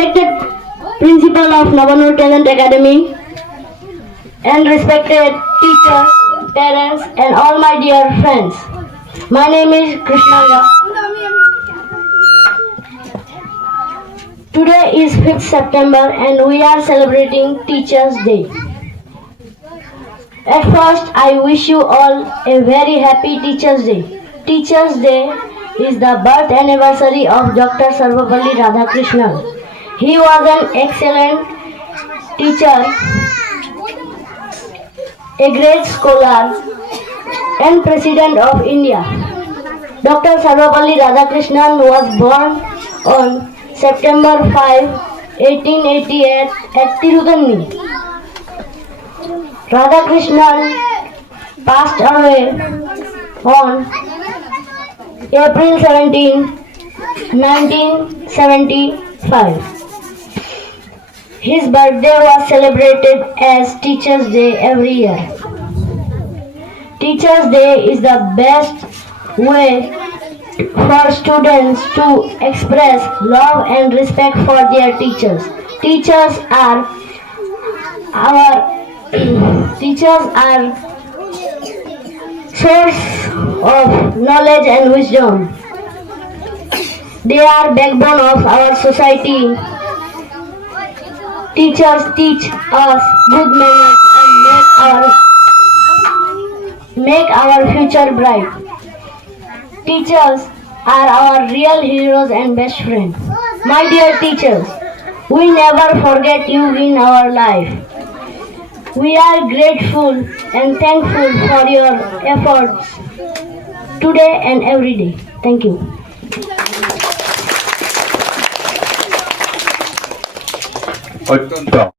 Respected Principal of Navanur Talent Academy and respected teachers, parents and all my dear friends. My name is Krishnanga. Today is 5th September and we are celebrating Teachers' Day. At first, I wish you all a very happy Teachers' Day. Teachers' Day is the birth anniversary of Dr. Sarvapalli Radhakrishnan. He was an excellent teacher, a great scholar, and President of India. Dr. Sarvapalli Radhakrishnan was born on September 5, 1888 at Tirunelveli. Radhakrishnan passed away on April 17, 1975. His birthday was celebrated as Teachers' Day every year. Teachers' Day is the best way for students to express love and respect for their teachers. Teachers are source of knowledge and wisdom. They are backbone of our society. Teachers teach us good manners and make our future bright. Teachers are our real heroes and best friends. My dear teachers, we never forget you in our life. We are grateful and thankful for your efforts today and every day. Thank you. অত্যন্ত